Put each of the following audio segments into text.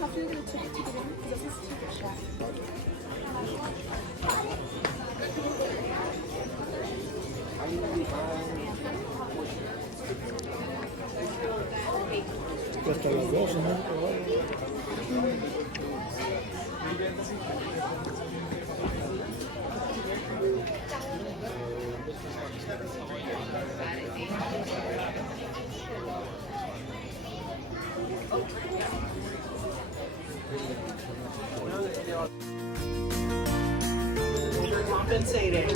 Habt ihr eine Ticket zu gewinnen? Das ist Ticketschein. You're compensating.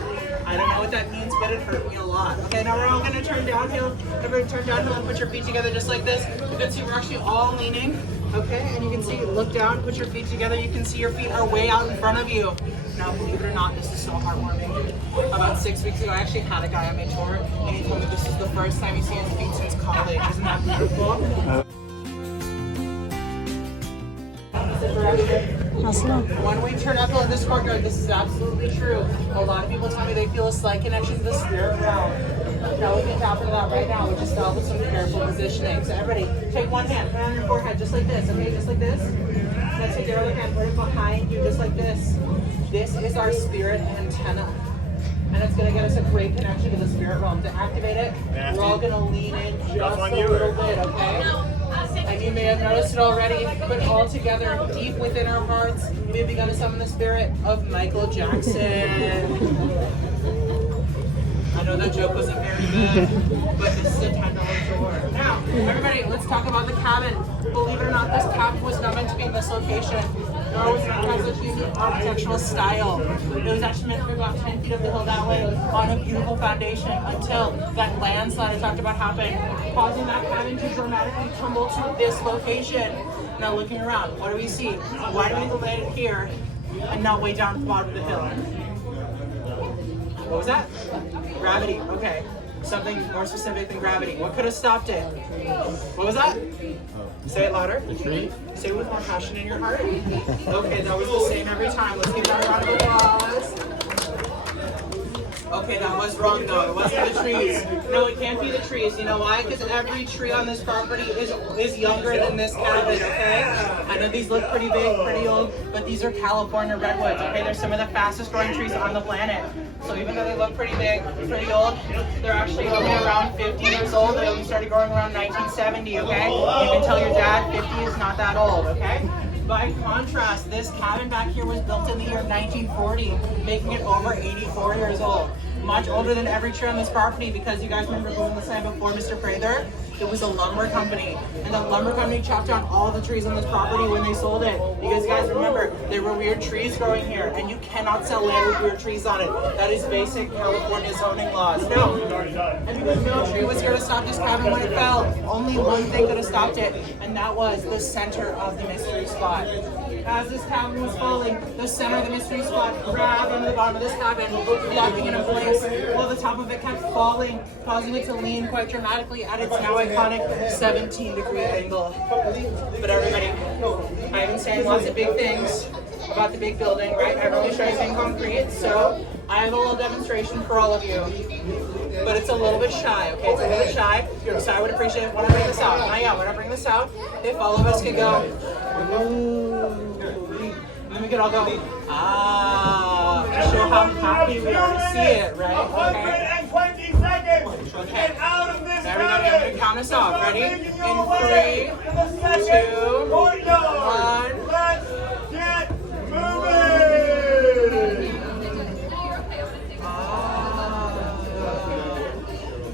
I don't know what that means, but it hurt me a lot. Okay, now we're all gonna turn downhill. Everybody turn downhill and put your feet together just like this. You can see we're actually all leaning. Okay, and you can see, look down, put your feet together. You can see your feet are way out in front of you. Now, believe it or not, this is so heartwarming. About 6 weeks ago, I actually had a guy on my tour, and he told me this is the first time he's seen his feet since college. Isn't that beautiful? When we turn uphill in this courtyard, this is absolutely true. A lot of people tell me they feel a slight connection to the spirit realm. Now we can tap into that right now. We just start with some careful positioning. So everybody, take one hand, put it on your forehead, just like this, okay? Just like this. Now take your other hand, put it behind you, just like this. This is our spirit antenna. And it's going to get us a great connection to the spirit realm. To activate it, we're all going to lean in just a little bit, okay? And you may have noticed it already, but all together, deep within our hearts, we have begun to summon the spirit of Michael Jackson. I know that joke wasn't very good, but this is a $10 tour. Now, everybody, let's talk about the cabin. Believe it or not, this cabin was not meant to be in this location. Nor was it meant to have such unique architectural style. It was actually meant to be about 10 feet up the hill that way on a beautiful foundation until that landslide I talked about happened, causing that cabin to dramatically tumble to this location. Now looking around, what do we see? Why do we need to land it here and not way down at the bottom of the hill? What was that? Gravity, okay. Something more specific than gravity. What could have stopped it? What was that? Say it louder. The tree? Say it with more passion in your heart. Okay, that was the same every time. Let's give that a round of applause. Okay, that was wrong though. It wasn't the trees. No, it can't be the trees. You know why? Because every tree on this property is younger than this cabin, okay? I know these look pretty big, pretty old, but these are California redwoods, okay? They're some of the fastest growing trees on the planet. So even though they look pretty big, pretty old, they're actually only around 50 years old. They only started growing around 1970, okay? You can tell your dad 50 is not that old, okay? By contrast, this cabin back here was built in the year 1940, making it over 84 years old. Much older than every tree on this property, because you guys remember going this land before Mr. Prather? It was a lumber company, and the lumber company chopped down all the trees on this property when they sold it. Because you guys remember, there were weird trees growing here, and you cannot sell land with weird trees on it. That is basic California zoning laws. No, and because no tree was here to stop this cabin when it fell, only one thing could have stopped it, and that was the center of the mystery spot. As this cabin was falling, the center of the mystery spot grabbed onto the bottom of this cabin, locking it in place, while the top of it kept falling, causing it to lean quite dramatically at its now iconic 17-degree angle. But everybody, I've been saying lots of big things about the big building, right? I've only shown you in concrete, so I have a little demonstration for all of you. But it's a little bit shy, okay? It's a little bit shy, so I would appreciate it when I bring this out. Now, yeah, when I bring this out, if all of us could go, ooh. And then we could all go, ah, to show how happy we are to see it, right? Okay. 120 seconds. Okay. Get out of this Everybody, I'm gonna count us off. Ready? In 3, 2, 1. Let's get moving.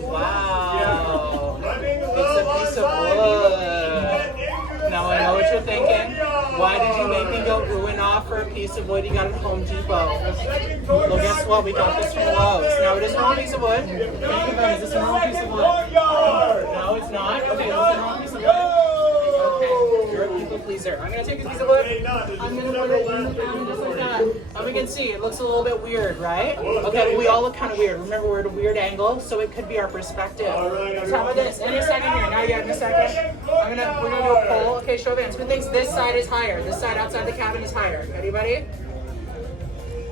Wow. It's a piece of wood. Now I know what you're thinking. Why did you make me go ooh and ah for a piece of wood you got at Home Depot? Well, guess what? We got this from Lowe's. Now, it is a normal piece of wood. Can you confirm, is this a normal piece of wood? No, it's not. Okay, this is a normal piece of wood. Okay, you're a people pleaser. I'm going to take this piece of wood. I'm going to put it in the cabin just like that. And we can see, it looks a little bit weird, right? Okay, we all look kind of weird. Remember, we're at a weird angle, so it could be our perspective. So how about this? In a second here. Now, yeah, in a second. We're going to do a poll. Okay, show of hands. Who thinks this side is higher? This side outside the cabin is higher. Anybody?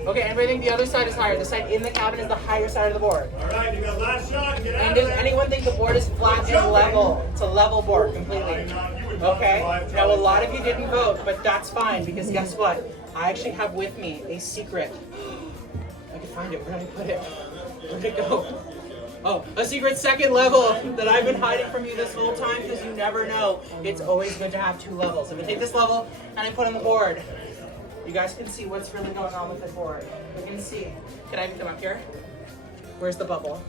Okay, anybody think the other side is higher? The side in the cabin is the higher side of the board. All right, you got last shot. Get out And of does there. anyone think the board is flat and level? It's a level board completely. Okay, now a lot of you didn't vote, but that's fine because guess what? I actually have with me a secret. I can find it. Where did I put it? Where'd it go? Oh, a secret second level that I've been hiding from you this whole time because you never know. It's always good to have two levels. If I take this level and I put on the board, you guys can see what's really going on with the board. You can see. Can I come up here? Where's the bubble?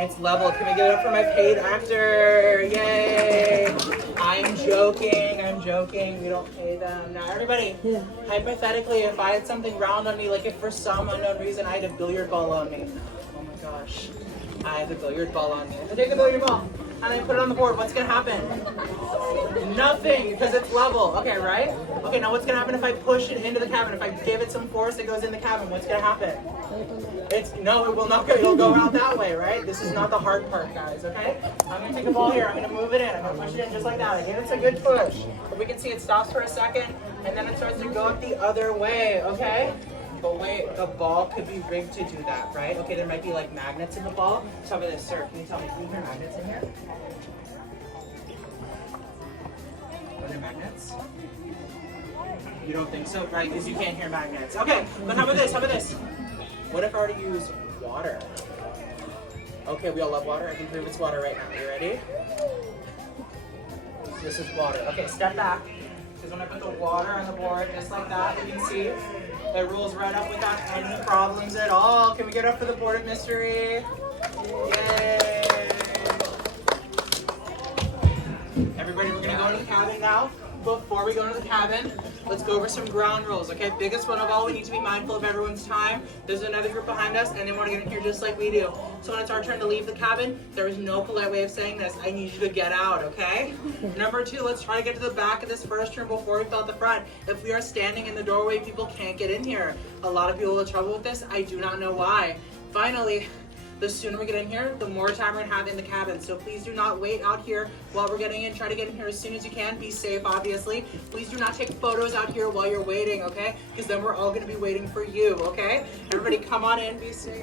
It's level. Can we give it up for my paid actor? Yay! I'm joking. I'm joking. We don't pay them. Now, everybody, hypothetically, if I had something round on me, like if for some unknown reason I had a billiard ball on me. Oh my gosh. I have a billiard ball on me. If I take the billiard ball and I put it on the board, what's going to happen? Nothing, because it's level. Okay, right? Okay, now what's going to happen if I push it into the cabin? If I give it some force, it goes in the cabin. What's going to happen? No, it will not go. It'll go out that way, right? This is not the hard part, guys, okay? I'm going to take a ball here. I'm going to move it in. I'm going to push it in just like that. I give it a good push. But we can see it stops for a second, and then it starts to go up the other way, okay? But wait, the ball could be rigged to do that, right? Okay, there might be like magnets in the ball. Tell me this, sir. Can you tell me, can you hear magnets in here? Are there magnets? You don't think so, right? Because you can't hear magnets. Okay, but how about this? How about this? What if I were to use water? Okay, we all love water. I can prove it's water right now. You ready? This is water. Okay, step back. Because when I put the water on the board, just like that, you can see it rolls right up without any problems at all. Can we get up for the board of mystery? Yay! Everybody, we're gonna go to the cabin now. Before we go to the cabin, let's go over some ground rules, okay? Biggest one of all, we need to be mindful of everyone's time. There's another group behind us, and they want to get in here just like we do. So when it's our turn to leave the cabin, there is no polite way of saying this. I need you to get out, okay? Number two, let's try to get to the back of this first room before we fill out the front. If we are standing in the doorway, people can't get in here. A lot of people have trouble with this. I do not know why. Finally, the sooner we get in here, the more time we're gonna have in the cabin. So please do not wait out here while we're getting in. Try to get in here as soon as you can. Be safe, obviously. Please do not take photos out here while you're waiting, okay? Because then we're all gonna be waiting for you, okay? Everybody come on in, be safe.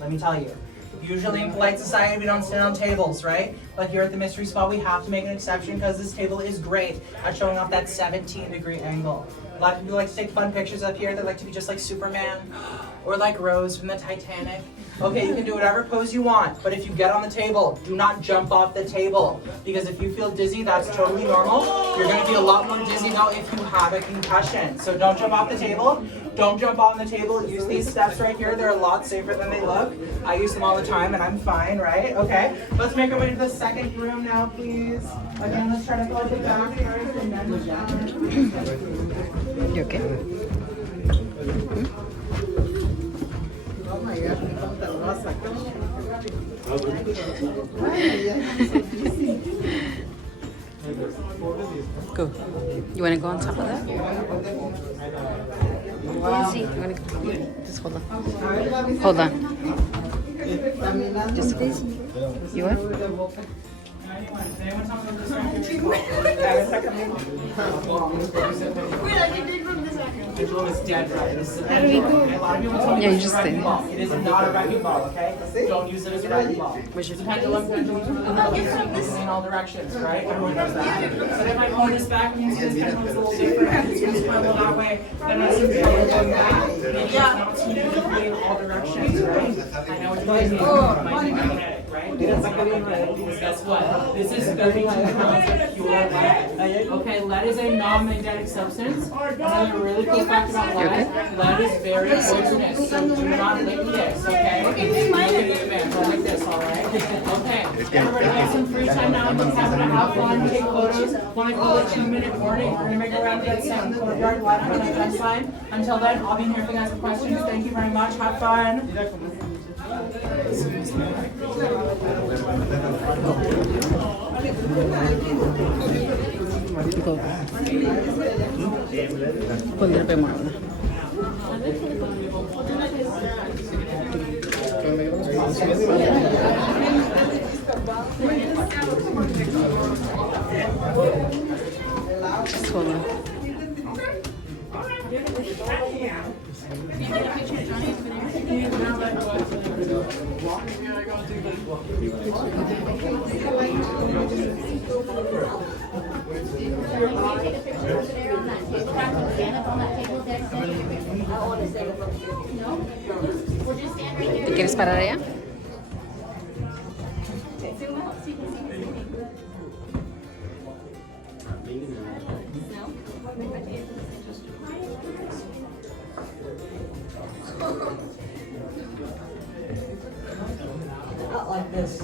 Let me tell you. Usually in polite society, we don't sit on tables, right? But here at the Mystery Spa, we have to make an exception because this table is great at showing off that 17-degree angle. A lot of people like to take fun pictures up here. They like to be just like Superman or like Rose from the Titanic. Okay, you can do whatever pose you want, but if you get on the table, do not jump off the table. Because if you feel dizzy, that's totally normal. You're gonna be a lot more dizzy though if you have a concussion. So don't jump off the table. Don't jump on the table. Use these steps right here. They're a lot safer than they look. I use them all the time and I'm fine, right? Okay, let's make our way to the second room now, please. Again, let's try to go to the back first and then the front. You okay? Oh my gosh, me falta el rosa. Go. You want to go on top of that? Wow. You want to go? Just hold on. Hold on. Just you what? Angelo is dead right. This is How do we go? a lot of people tell me Yeah, you it's a just wrecking stay. ball. It is not a wrecking ball, okay? Don't use it as a wrecking ball. Where's your Pendulum in all directions, right? Everyone knows that. But if I hold this back, it means this pendulum's a little different. It's going to pendulum that way. Then I see the pendulum going back. It's not smoothly in all directions, right? I know what you're thinking. It might be my head, right? Guess what? This is 32 pounds of pure lead. Okay, lead is a non-magnetic substance. Another really cool fact about lead, lead is very poisonous, so do not lick this, okay? Look at you, man. Go like this, alright? Okay, everybody have some free time now. Just happen to have fun, take photos. Want to call a 2-minute warning. We're going to make a round get set in the courtyard, line up on the fence line. Until then, I'll be here if you guys have questions. Thank you very much. Have fun. Pondré pe mano. Sola. ¿Te quieres parar allá? Not like this.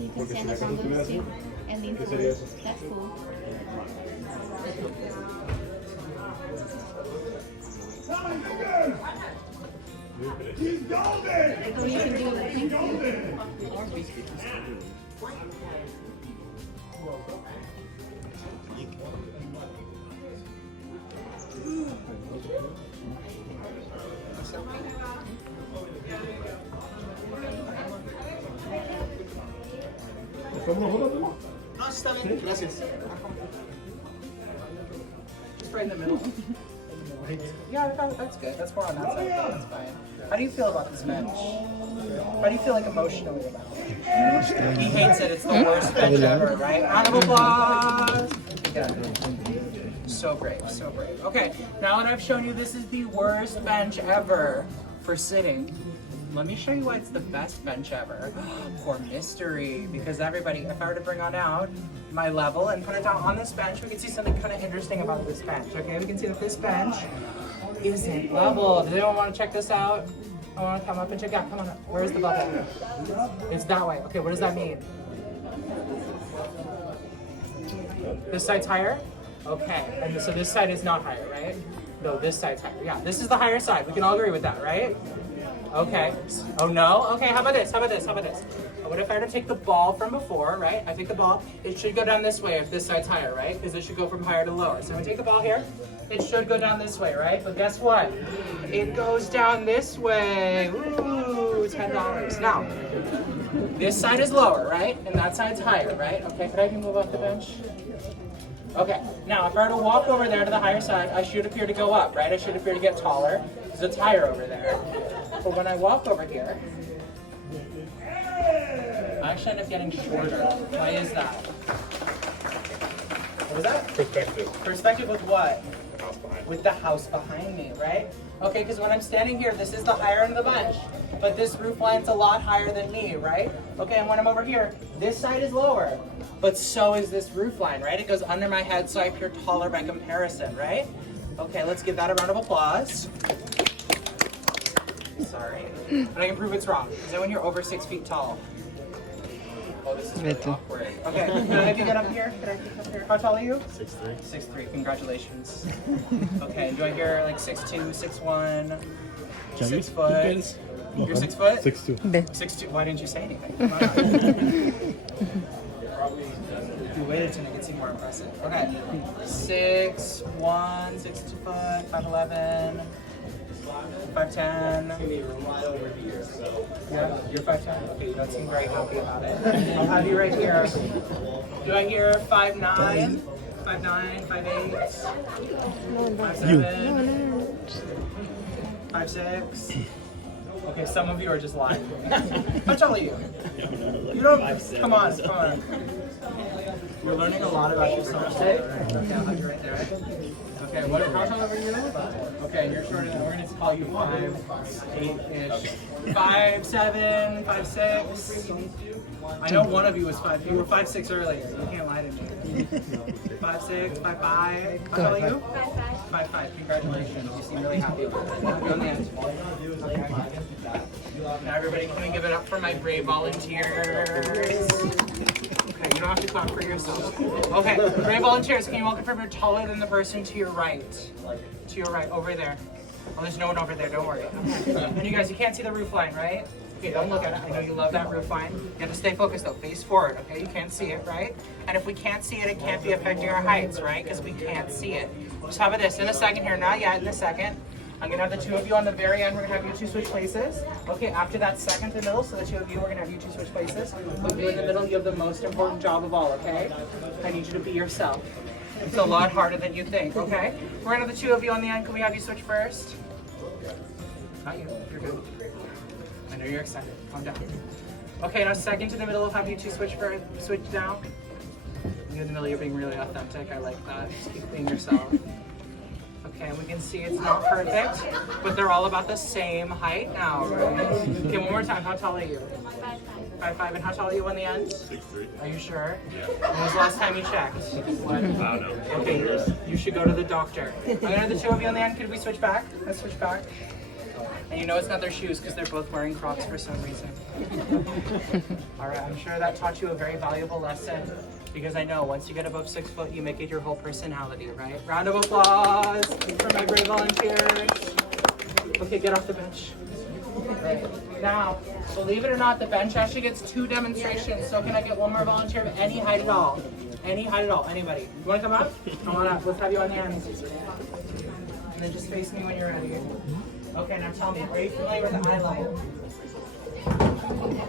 You can stand up on those two and lean forward. That's cool. He's golden! Or you can do it. He's golden! No, está bien. Gracias. Just right in the middle. Yeah, that's good. That's more on that side. That's fine. How do you feel about this bench? How do you feel like emotionally about it? He hates it. It's the worst bench ever, right? Round of applause. Yeah. So brave, so brave. Okay, now that I've shown you this is the worst bench ever for sitting, let me show you why it's the best bench ever for mystery. Because everybody, if I were to bring on out my level and put it down on this bench, we can see something kind of interesting about this bench. Okay, we can see that this bench isn't level. Does anyone want to check this out? I want to come up and check it out. Come on up. Where's the bubble? It's that way. Okay, what does that mean? This side's higher? Okay, and so this side is not higher, right? No, this side's higher. Yeah, this is the higher side. We can all agree with that, right? Okay. Oh no? Okay, how about this? How about this? How about this? What if I were to take the ball from before, right? I take the ball, it should go down this way if this side's higher, right? Because it should go from higher to lower. So when we take the ball here, it should go down this way, right? But guess what? It goes down this way. Ooh, $10. Now, this side is lower, right? And that side's higher, right? Okay, could I move off the bench? Okay, now if I were to walk over there to the higher side, I should appear to go up, right? I should appear to get taller, because it's higher over there. But when I walk over here, I actually end up getting shorter. Why is that? What is that? Perspective. Perspective with what? The house behind. With the house behind me, right? Okay, because when I'm standing here, this is the higher end of the bench, but this roof line's a lot higher than me, right? Okay, and when I'm over here, this side is lower, but so is this roof line, right? It goes under my head, so I appear taller by comparison, right? Okay, let's give that a round of applause. Sorry, but I can prove it's wrong. Is that when you're over 6 feet tall? Oh, this is Ve really tú. awkward. Okay, can I have you get up here? Can I get up here? How tall are you? 6'3". 6'3", congratulations. Okay, do I hear like 6'2", 6'1", 6 foot? You're 6 foot? 6'2". Ve. 6'2", why didn't you say anything? Come on. You waited to make it seem more impressive. Okay, 6'1", 6'2" foot, 5'11", 5'10". Yeah, you're 5'10"? Okay, you don't seem very happy about it. I'll have you right here. Do I hear 5'9", 5'9", 5'8", 5'7", 5'6"? Okay, some of you are just lying. How tall are you? You don't. Come on, come on. We're learning a lot about yourself today. Okay, I'll have you right there. Okay, how tall are you? Okay, you're shorter than we're going to call you 5'8"-ish. 5'7", 5'6". I know one of you was 5. You were 5'6" earlier. You can't lie to me. 5'6", 5'5". How tall are you? 5'5". Congratulations. You seem really happy about it. You're on the end. Now everybody, can we give it up for my brave volunteers? Okay, you don't have to clap for yourself. Okay, brave volunteers, can you walk if you're taller than the person to your right? To your right, over there. Oh, there's no one over there, don't worry. And you guys, you can't see the roof line, right? Okay, don't look at it. I know you love that roof line. You have to stay focused though, face forward, okay? You can't see it, right? And if we can't see it, it can't be affecting our heights, right? Because we can't see it. Just how about this? In a second here, not yet, in a second. I'm gonna have the two of you on the very end. We're gonna have you two switch places. Okay, after that second to the middle, so the two of you, we're gonna have you two switch places. With you in the middle, you have the most important job of all, okay? I need you to be yourself. It's a lot harder than you think, okay? We're gonna have the two of you on the end. Can we have you switch first? Not you, you're good. I know you're excited, calm down. Okay, now second to the middle, we'll have you two switch down. You're in the middle, you're being really authentic, I like that. Just keep being yourself. Okay, we can see it's not perfect, but they're all about the same height now, right? Okay, one more time. How tall are you? 5'5". And how tall are you on the end? 6'3". Are you sure? Yeah. When was the last time you checked? What? I don't know. Okay, you should go to the doctor. I'm gonna have the two of you on the end. Could we switch back? Let's switch back. And you know it's not their shoes because they're both wearing Crocs for some reason. All right, I'm sure that taught you a very valuable lesson. Because I know once you get above 6 foot, you make it your whole personality, right? Round of applause for my brave volunteers. Okay, get off the bench. Right. Now, believe it or not, the bench actually gets 2 demonstrations. So can I get one more volunteer of any height at all? Any height at all, anybody. You wanna come up? Come on up, let's have you on the end. And then just face me when you're ready. Okay, now tell me, are you familiar with the eye level?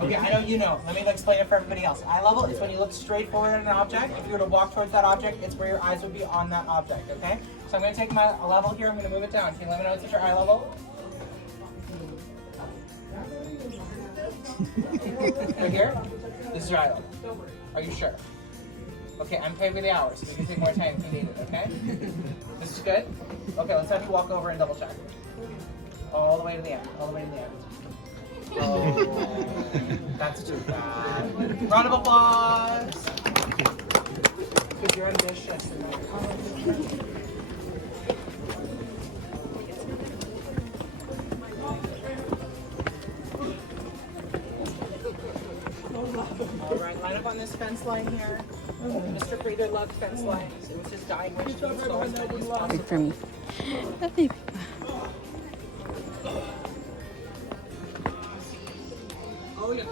Okay, I know you know. Let me explain it for everybody else. Eye level is when you look straight forward at an object. If you were to walk towards that object, it's where your eyes would be on that object, okay? So I'm going to take my level here, I'm going to move it down. Can you let me know what's your eye level? Right here? This is your eye level. Are you sure? Okay, I'm paid for the hours, so we can take more time if you need it, okay? This is good? Okay, let's have you walk over and double check. All the way to the end, all the way to the end. Oh, that's too bad. Round of applause. Because you're ambitious. All right, line up on this fence line here. Mr. Breeder loved fence lines. It was his dying wish to install as many as possible. Wait for me. Ay, Oh yeah,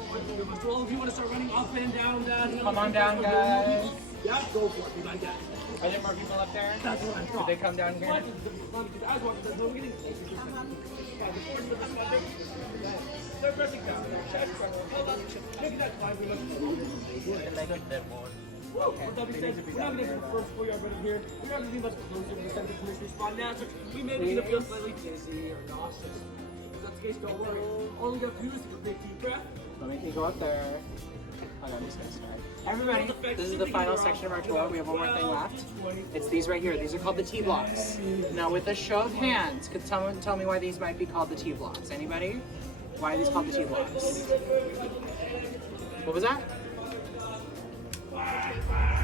all of you want to start running up and down, Come on down, guys. Yeah, go for it. We like that. Are there more people up there? That's what I Could thought. they come down here? They're pressing down. Chest pressure. Hold on. Maybe that's why we look. With that being said, we're not going to do the first 4 yard running here. We're not going to be much closer to the center commissioner's spot now, so we may begin to feel slightly dizzy or nauseous. If that's the case, don't worry. All we have to do is take a big deep breath. Let me go up there. Okay, I'm just gonna start. Everybody, this is the final section of our tour. We have one more thing left. It's these right here. These are called the T blocks. Now, with a show of hands, could someone tell me why these might be called the T blocks? Anybody? Why are these called the T blocks? What was that?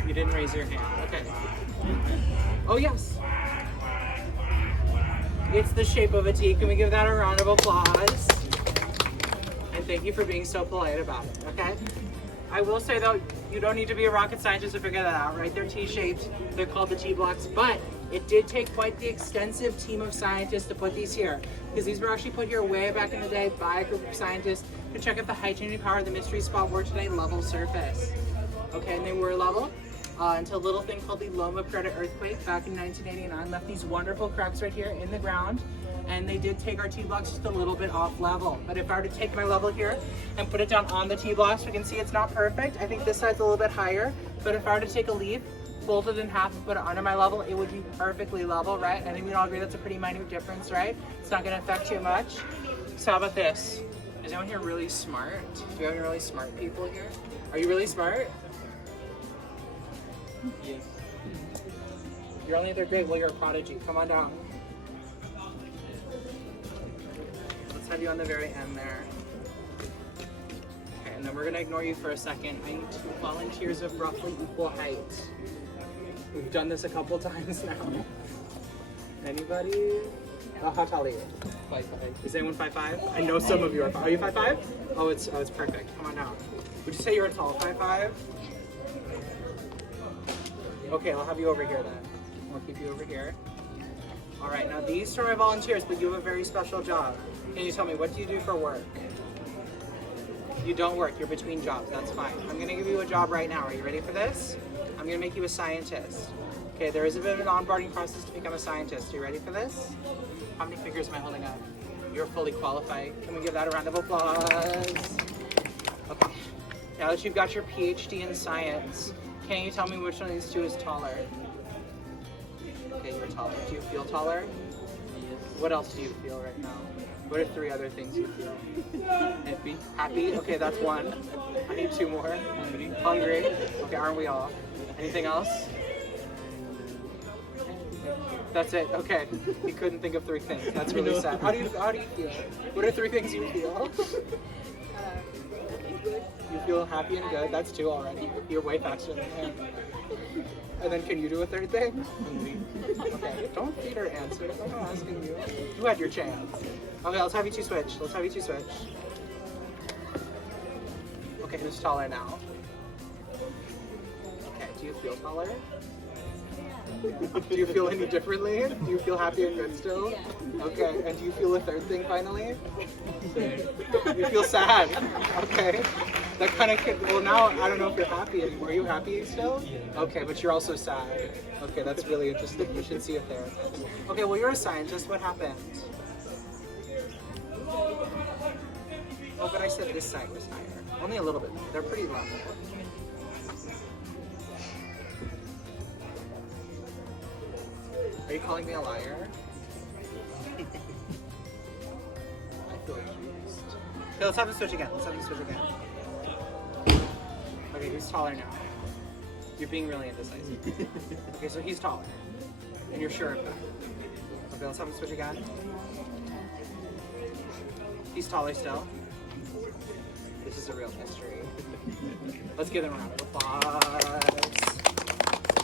You didn't raise your hand. Okay. Oh yes. It's the shape of a T. Can we give that a round of applause? And thank you for being so polite about it, okay? I will say though, you don't need to be a rocket scientist to figure that out, right? They're T-shaped, they're called the T-blocks, but it did take quite the extensive team of scientists to put these here, because these were actually put here way back in the day by a group of scientists to check if the high-changing power of the mystery spot were today level surface. Okay, and they were level until a little thing called the Loma Prieta earthquake back in 1989 left these wonderful cracks right here in the ground. And they did take our T-blocks just a little bit off level. But if I were to take my level here and put it down on the T-blocks, we can see it's not perfect. I think this side's a little bit higher. But if I were to take a leaf, fold it in half and put it under my level, it would be perfectly level, right? I think we all agree that's a pretty minute difference, right? It's not gonna affect too much. So how about this? Is anyone here really smart? Do we have any really smart people here? Are you really smart? Yes. You're only in third grade, well you're a prodigy. Come on down. Let's have you on the very end there. Okay, and then we're gonna ignore you for a second. I need 2 volunteers of roughly equal height. We've done this a couple times now. Anybody? How tall are you? 5'5". Is anyone 5'5"? I know some of you are. Are you 5'5"? Oh, it's perfect. Come on down. Would you say you're a tall 5'5"? Okay, I'll have you over here then. We'll keep you over here. All right, now these are my volunteers, but you have a very special job. Can you tell me, what do you do for work? You don't work, you're between jobs, that's fine. I'm gonna give you a job right now. Are you ready for this? I'm gonna make you a scientist. Okay, there is a bit of an onboarding process to become a scientist. Are you ready for this? How many fingers am I holding up? You're fully qualified. Can we give that a round of applause? Okay, now that you've got your PhD in science, can you tell me which one of these 2 is taller? Okay, you're taller. Do you feel taller? Yes. What else do you feel right now? What are 3 other things you feel? Happy. Happy? Okay, that's 1. I need 2 more. Hungry. Hungry. Okay, aren't we all? Anything else? That's it. Okay. You couldn't think of 3 things. That's really sad. How do you feel? What are 3 things you feel? You feel happy and good. That's 2 already. You're way faster than him. And then can you do a 3rd thing? Okay, don't feed her answers. I'm not asking you. You had your chance. Okay, let's have you 2 switch. Let's have you 2 switch. Okay, who's taller now? Okay, do you feel taller? Do you feel any differently? Do you feel happy and good still? Okay, and do you feel a 3rd thing finally? You feel sad. Okay. That kind of could, well now, I don't know if you're happy anymore. Are you happy still? Okay, but you're also sad. Okay, that's really interesting. You should see a therapist. Okay, well you're a scientist. What happened? Oh, but I said this side was higher. Only a little bit. They're pretty level. Are you calling me a liar? I feel accused. Okay, let's have the switch again. Let's have the switch again. Okay, who's taller now? You're being really indecisive. Okay, so he's taller. And you're sure of that. Okay, let's have the switch again. He's taller still. This is a real mystery. Let's give them a round of applause.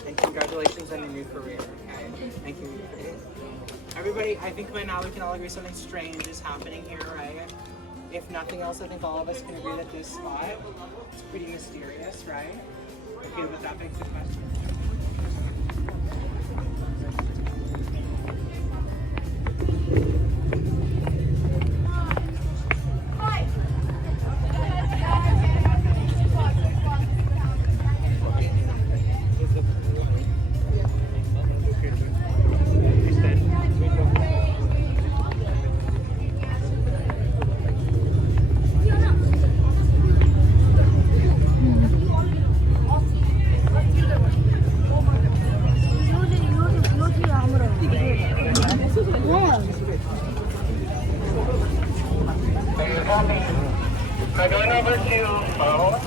And congratulations on your new career. Okay? Thank you. Everybody, I think by now we can all agree something strange is happening here, right? If nothing else, I think all of us can agree that this spot is pretty mysterious, right? Okay, but that begs the question. We're going over to phone.